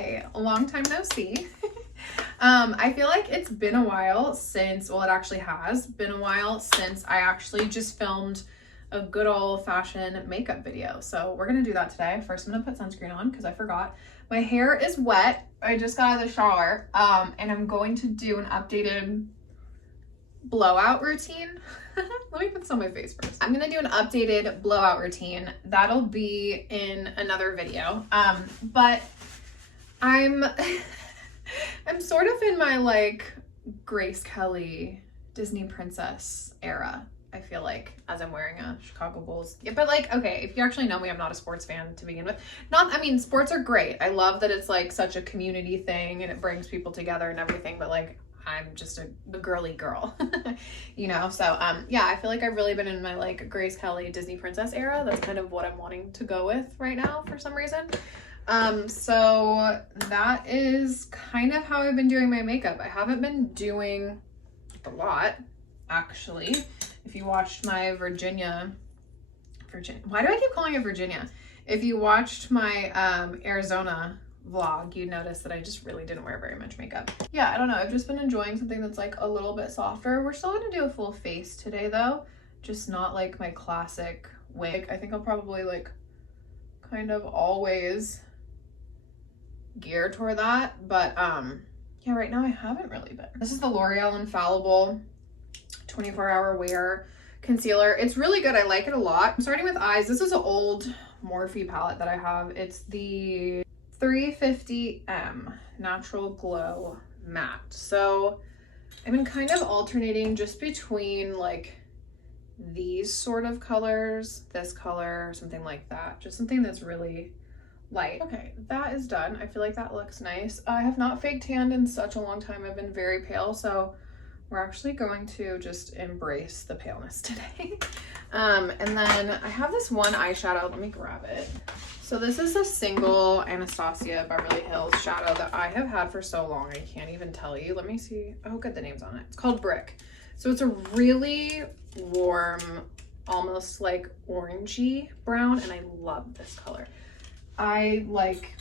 Hi, long time no see. I feel like it's been a while since, well, it actually has been a while since I actually just filmed a good old fashioned makeup video. So we're gonna do that today. First, I'm gonna put sunscreen on because I forgot. My hair is wet. I just got out of the shower, and I'm going to do an updated blowout routine. Let me put this on my face first. I'm gonna do an updated blowout routine. That'll be in another video. But I'm I'm sort of in my like Grace Kelly Disney princess era, I feel like, as I'm wearing a Chicago Bulls. Yeah, but like, okay, if you actually know me, I'm not a sports fan to begin with. I mean, sports are great. I love that it's like such a community thing and it brings people together and everything, but like, I'm just a girly girl, you know? So, yeah, I feel like I've really been in my like Grace Kelly Disney princess era. That's kind of what I'm wanting to go with right now for some reason. So that is kind of how I've been doing my makeup. I haven't been doing a lot, actually. If you watched my Virginia, why do I keep calling it Virginia? If you watched my Arizona vlog, you noticed that I just really didn't wear very much makeup. Yeah, I don't know. I've just been enjoying something that's like a little bit softer. We're still gonna do a full face today though, just not like my classic wig. I think I'll probably like kind of always gear toward that, but yeah, right now I haven't really been. This is the L'Oreal Infallible 24-hour wear concealer. It's really good. I like it a lot. I'm starting with eyes. This is an old Morphe palette that I have. It's the 350M Natural Glow Matte. So I've been kind of alternating just between like these sort of colors, this color, something like that. Just something that's really light. Okay, that is done. I feel like that looks nice. I have not fake tanned in such a long time. I've been very pale, so we're actually going to just embrace the paleness today. And then I have this one eyeshadow. Let me grab it. So this is a single Anastasia Beverly Hills shadow that I have had for so long, I can't even tell you. Let me see. Oh, good, the name's on it. It's called Brick. So it's a really warm, almost like orangey brown, and I love this color. I like,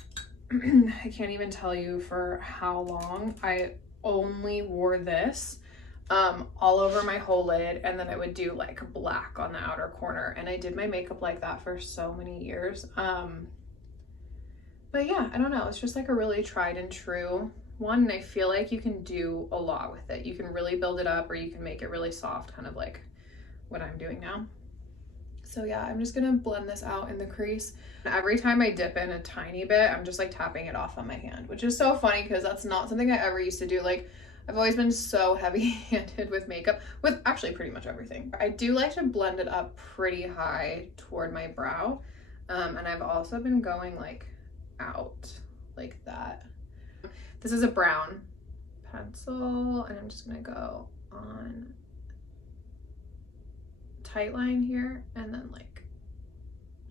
I can't even tell you for how long I only wore this all over my whole lid, and then I would do like black on the outer corner, and I did my makeup like that for so many years. But yeah, I don't know, it's just like a really tried and true one, and I feel like you can do a lot with it. You can really build it up, or you can make it really soft, kind of like what I'm doing now. So yeah, I'm just gonna blend this out in the crease. Every time I dip in a tiny bit, I'm just like tapping it off on my hand, which is so funny because that's not something I ever used to do. Like, I've always been so heavy-handed with makeup, with actually pretty much everything. I do like to blend it up pretty high toward my brow, and I've also been going like out like that. This is a brown pencil, and I'm just gonna go on tight line here, and then like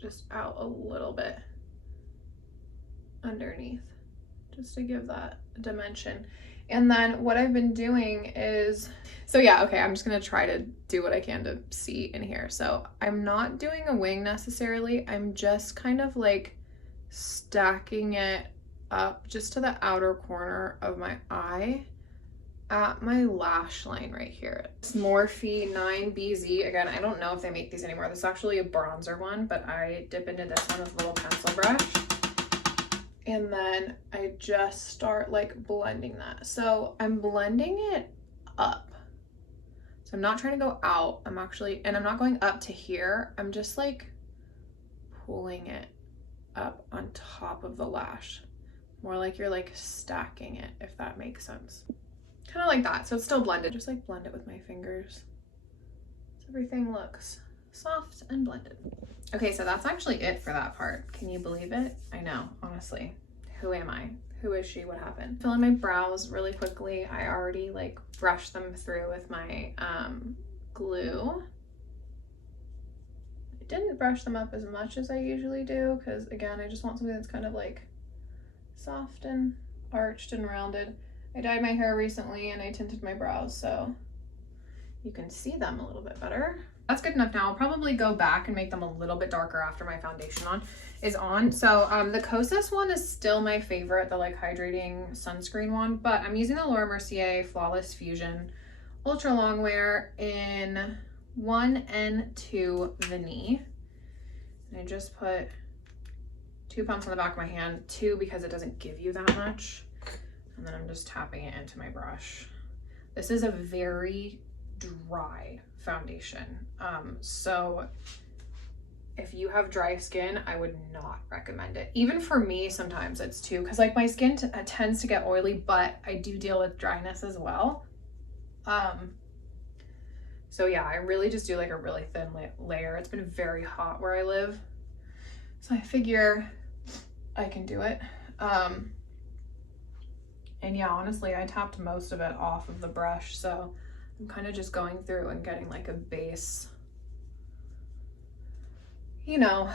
just out a little bit underneath, just to give that dimension. And then what I've been doing is, so yeah, okay, I'm just gonna try to do what I can to see in here. So I'm not doing a wing necessarily, I'm just kind of like stacking it up just to the outer corner of my eye at my lash line right here. It's Morphe 9BZ. Again, I don't know if they make these anymore. This is actually a bronzer one, but I dip into this one with a little pencil brush. And then I just start like blending that. So I'm blending it up. So I'm not trying to go out. I'm not going up to here. I'm just like pulling it up on top of the lash. More like you're like stacking it, if that makes sense. Kind of like that, so it's still blended. Just like blend it with my fingers so everything looks soft and blended. Okay, so that's actually it for that part. Can you believe it? I know, honestly. Who am I? Who is she? What happened? Fill in my brows really quickly. I already like brushed them through with my glue. I didn't brush them up as much as I usually do because, again, I just want something that's kind of like soft and arched and rounded. I dyed my hair recently and I tinted my brows so you can see them a little bit better. That's good enough now. I'll probably go back and make them a little bit darker after my foundation is on. So the Kosas one is still my favorite, the like hydrating sunscreen one, but I'm using the Laura Mercier Flawless Fusion Ultra Longwear in 1N2 Vanille. And I just put 2 pumps on the back of my hand, 2 because it doesn't give you that much. And then I'm just tapping it into my brush. This is a very dry foundation. So if you have dry skin, I would not recommend it. Even for me, sometimes it's too, because like my skin tends to get oily, but I do deal with dryness as well. So yeah, I really just do like a really thin layer. It's been very hot where I live, so I figure I can do it. And yeah, honestly, I tapped most of it off of the brush, so I'm kind of just going through and getting like a base, you know,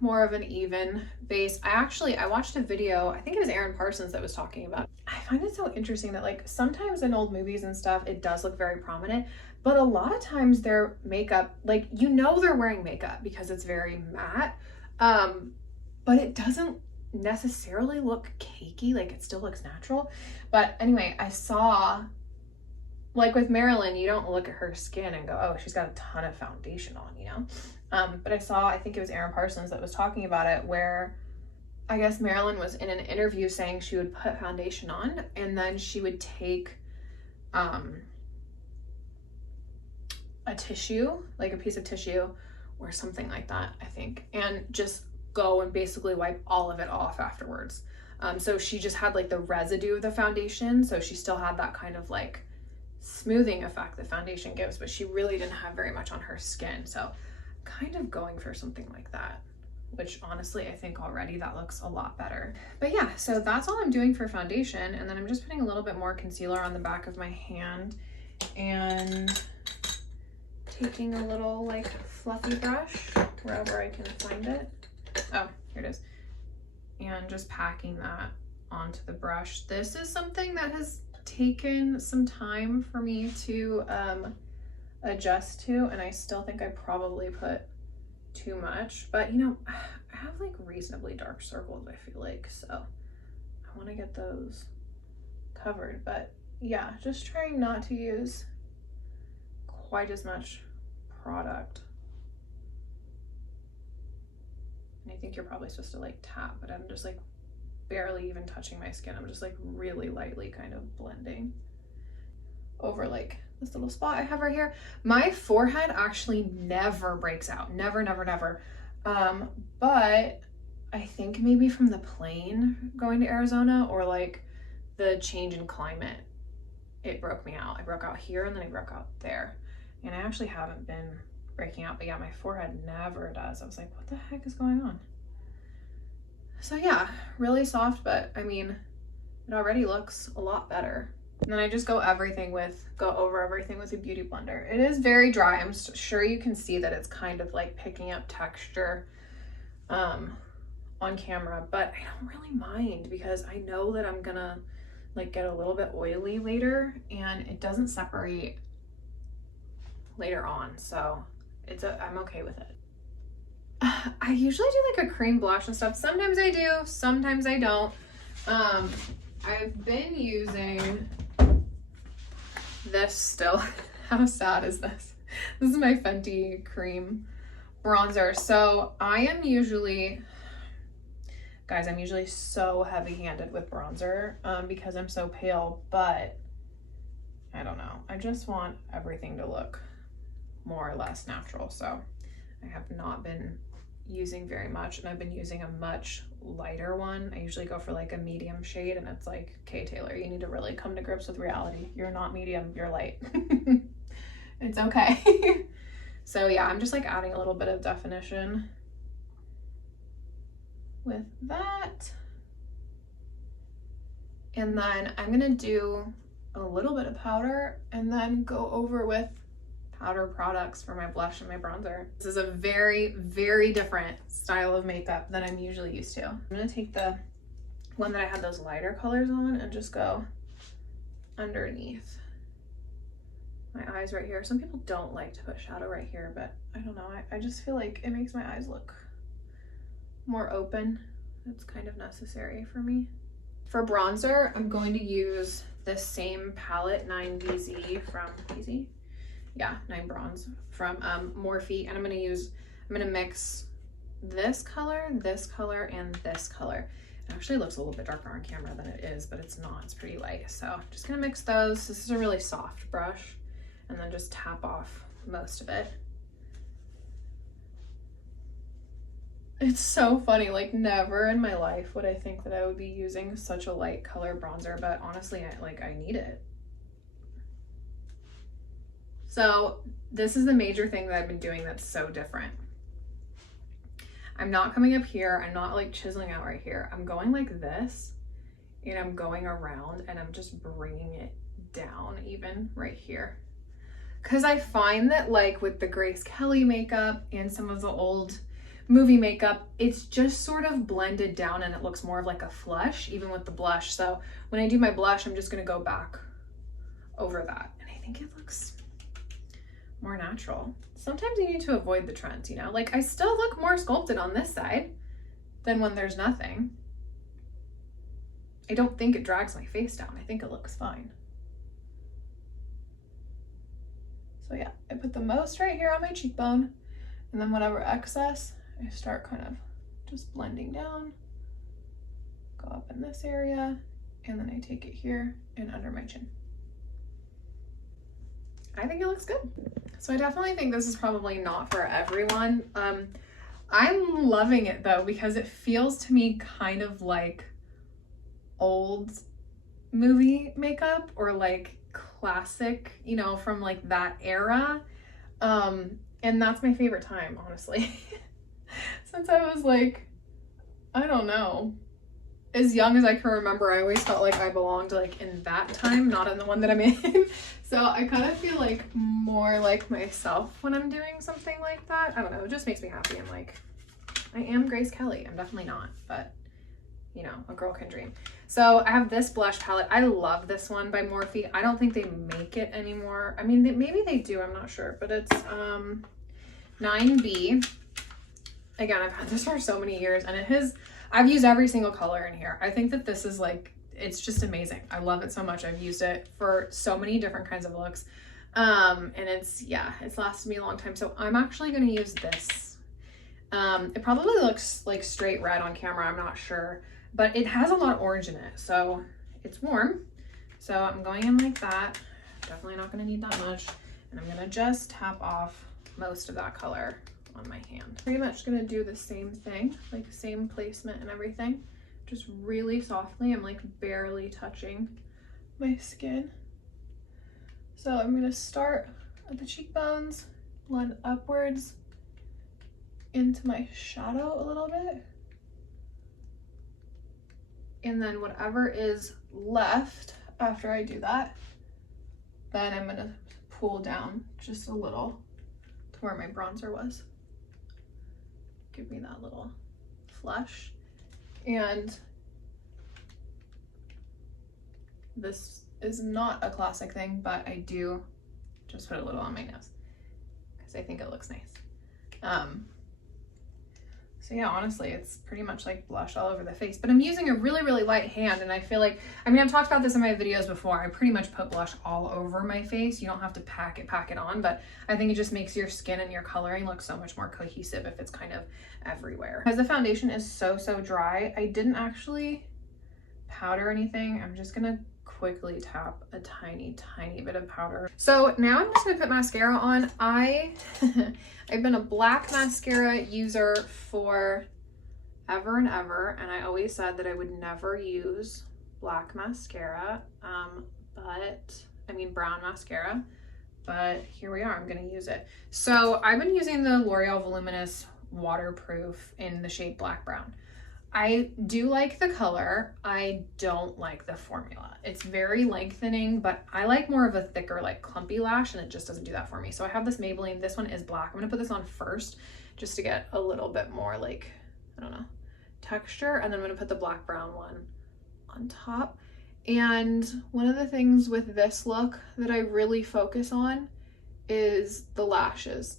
more of an even base. I watched a video, I think it was Aaron Parsons that was talking about it. I find it so interesting that like sometimes in old movies and stuff, it does look very prominent, but a lot of times their makeup, like, you know, they're wearing makeup because it's very matte, but it doesn't necessarily look cakey, like it still looks natural. But anyway, I saw, like with Marilyn, you don't look at her skin and go, oh, she's got a ton of foundation on, you know? But I saw, I think it was Aaron Parsons that was talking about it, where I guess Marilyn was in an interview saying she would put foundation on and then she would take a tissue, like a piece of tissue or something like that, I think, and just go and basically wipe all of it off afterwards. So she just had like the residue of the foundation, so she still had that kind of like smoothing effect the foundation gives, but she really didn't have very much on her skin. So kind of going for something like that, which honestly I think already that looks a lot better. But yeah, so that's all I'm doing for foundation, and then I'm just putting a little bit more concealer on the back of my hand and taking a little like fluffy brush wherever I can find it. Oh, here it is. And just packing that onto the brush. This is something that has taken some time for me to adjust to, and I still think I probably put too much, but you know, I have like reasonably dark circles, I feel like, so I want to get those covered. But yeah, just trying not to use quite as much product. And I think you're probably supposed to like tap, but I'm just like barely even touching my skin. I'm just like really lightly kind of blending over like this little spot I have right here. My forehead actually never breaks out, never. But I think maybe from the plane going to Arizona or like the change in climate, it broke me out. I broke out here and then I broke out there, and I actually haven't been breaking out, but yeah, my forehead never does. I was like, what the heck is going on? So yeah, really soft, but I mean, it already looks a lot better. And then I just go over everything with a beauty blender. It is very dry. I'm sure you can see that it's kind of like picking up texture on camera, but I don't really mind because I know that I'm gonna like get a little bit oily later and it doesn't separate later on, so I'm okay with it. I usually do like a cream blush and stuff. Sometimes I do, sometimes I don't. I've been using this still. How sad is this? This is my Fenty cream bronzer. So I am usually, guys, I'm usually so heavy-handed with bronzer because I'm so pale, but I don't know. I just want everything to look more or less natural. So I have not been using very much, and I've been using a much lighter one. I usually go for like a medium shade, and it's like, okay, Taylor, you need to really come to grips with reality. You're not medium, you're light. It's okay. So yeah, I'm just like adding a little bit of definition with that. And then I'm gonna do a little bit of powder and then go over with powder products for my blush and my bronzer. This is a very, very different style of makeup than I'm usually used to. I'm gonna take the one that I had those lighter colors on and just go underneath. my eyes right here. Some people don't like to put shadow right here, but I don't know. I just feel like it makes my eyes look more open. It's kind of necessary for me. For bronzer, I'm going to use this same palette, 9BZ from BZ. Yeah, 9 Bronze from Morphe, and I'm gonna mix this color, and this color. It actually looks a little bit darker on camera than it is, but it's not, it's pretty light. So I'm just gonna mix those. This is a really soft brush, and then just tap off most of it. It's so funny, like never in my life would I think that I would be using such a light color bronzer, but honestly, I need it. So this is the major thing that I've been doing that's so different. I'm not coming up here, I'm not like chiseling out right here. I'm going like this, and I'm going around, and I'm just bringing it down even right here. Because I find that like with the Grace Kelly makeup and some of the old movie makeup, it's just sort of blended down and it looks more of like a flush, even with the blush. So when I do my blush, I'm just gonna go back over that. And I think it looks more natural. Sometimes you need to avoid the trends, you know? Like I still look more sculpted on this side than when there's nothing. I don't think it drags my face down. I think it looks fine. So yeah, I put the most right here on my cheekbone, and then whatever excess, I start kind of just blending down, go up in this area, and then I take it here and under my chin. I think it looks good. So I definitely think this is probably not for everyone. I'm loving it though, because it feels to me kind of like old movie makeup, or like classic, you know, from like that era. And that's my favorite time, honestly. Since I was like, I don't know, as young as I can remember, I always felt like I belonged like in that time, not in the one that I'm in. So I kind of feel like more like myself when I'm doing something like that. I don't know, it just makes me happy. I'm like, I am Grace Kelly. I'm definitely not, but you know, a girl can dream. So I have this blush palette. I love this one by Morphe. I don't think they make it anymore. I mean, maybe they do, I'm not sure, but it's 9B. Again, I've had this for so many years, and I've used every single color in here. I think that this is like, it's just amazing. I love it so much. I've used it for so many different kinds of looks. And it's lasted me a long time. So I'm actually going to use this. It probably looks like straight red on camera, I'm not sure, but it has a lot of orange in it. So it's warm. So I'm going in like that. Definitely not going to need that much. And I'm going to just tap off most of that color on my hand. Pretty much gonna do the same thing, like same placement and everything, just really softly. I'm like barely touching my skin. So I'm gonna start at the cheekbones, blend upwards into my shadow a little bit, and then whatever is left after I do that, then I'm gonna pull down just a little to where my bronzer was. Give me that little flush. And this is not a classic thing, but I do just put a little on my nose because I think it looks nice. So yeah, honestly, it's pretty much like blush all over the face, but I'm using a really, really light hand, and I feel like, I mean, I've talked about this in my videos before. I pretty much put blush all over my face. You don't have to pack it on, but I think it just makes your skin and your coloring look so much more cohesive if it's kind of everywhere. Because the foundation is so dry, I didn't actually powder anything. I'm just gonna quickly tap a tiny bit of powder. So now I'm just gonna put mascara on. I've been a black mascara user for ever and ever, and I always said that I would never use black mascara, brown mascara, but here we are, I'm gonna use it. So I've been using the L'Oreal Voluminous Waterproof in the shade Black Brown. I do like the color. I don't like the formula. It's very lengthening, but I like more of a thicker, like clumpy lash, and it just doesn't do that for me. So I have this Maybelline. This one is black. I'm gonna put this on first just to get a little bit more like, I don't know, texture. And then I'm gonna put the Black Brown one on top. And one of the things with this look that I really focus on is the lashes.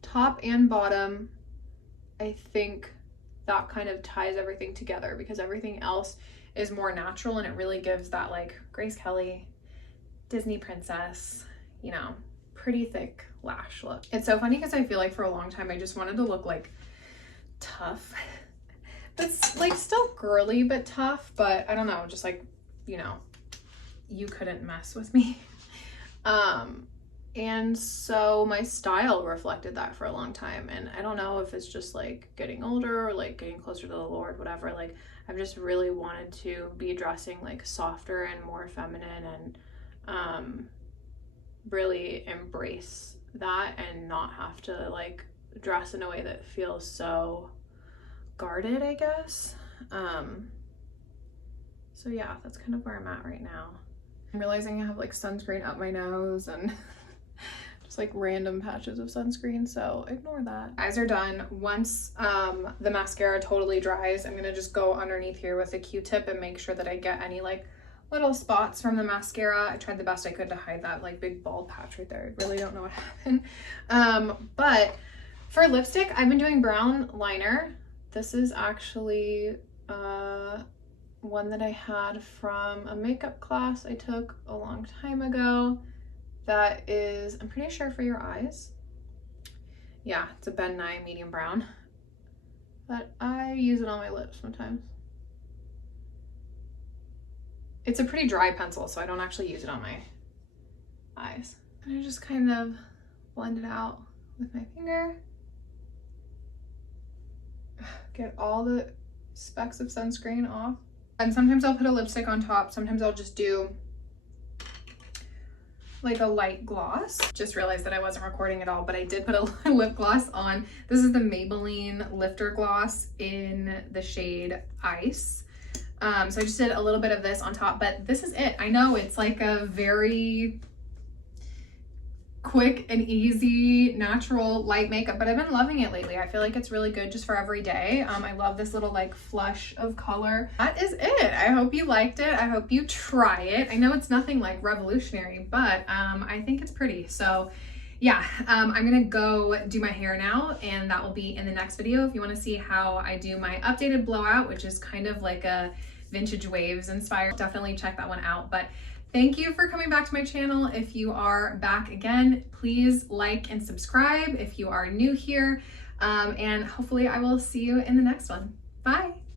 Top and bottom, I think that kind of ties everything together because everything else is more natural and it really gives that like Grace Kelly, Disney princess, you know, pretty thick lash look. It's so funny because I feel like for a long time I just wanted to look like tough. It's like still girly but tough, but I don't know, just like, you know, you couldn't mess with me. And so my style reflected that for a long time, and I don't know if it's just like getting older or like getting closer to the Lord, whatever. Like I've just really wanted to be dressing like softer and more feminine and really embrace that and not have to like dress in a way that feels so guarded, I guess. So yeah, that's kind of where I'm at right now. I'm realizing I have like sunscreen up my nose and just like random patches of sunscreen, so ignore that. Eyes are done. Once the mascara totally dries, I'm gonna just go underneath here with a Q-tip and make sure that I get any like little spots from the mascara. I tried the best I could to hide that like big bald patch right there. I really don't know what happened. But for lipstick, I've been doing brown liner. This is actually one that I had from a makeup class I took a long time ago. That is, I'm pretty sure, for your eyes. Yeah, it's a Ben Nye medium brown, but I use it on my lips sometimes. It's a pretty dry pencil, so I don't actually use it on my eyes. And I just kind of blend it out with my finger. Get all the specks of sunscreen off. And sometimes I'll put a lipstick on top. Sometimes I'll just do like a light gloss. Just realized that I wasn't recording at all, but I did put a lip gloss on. This is the Maybelline Lifter Gloss in the shade Ice. So I just did a little bit of this on top, but this is it. I know it's like a very quick and easy, natural, light makeup, but I've been loving it lately. I feel like it's really good just for every day. I love this little like flush of color. That is it. I hope you liked it. I hope you try it. I know it's nothing like revolutionary, but I think it's pretty. So yeah, I'm gonna go do my hair now, and that will be in the next video. If you want to see how I do my updated blowout, which is kind of like a vintage waves inspired, definitely check that one out. But thank you for coming back to my channel. If you are back again, please like and subscribe if you are new here. And hopefully I will see you in the next one. Bye.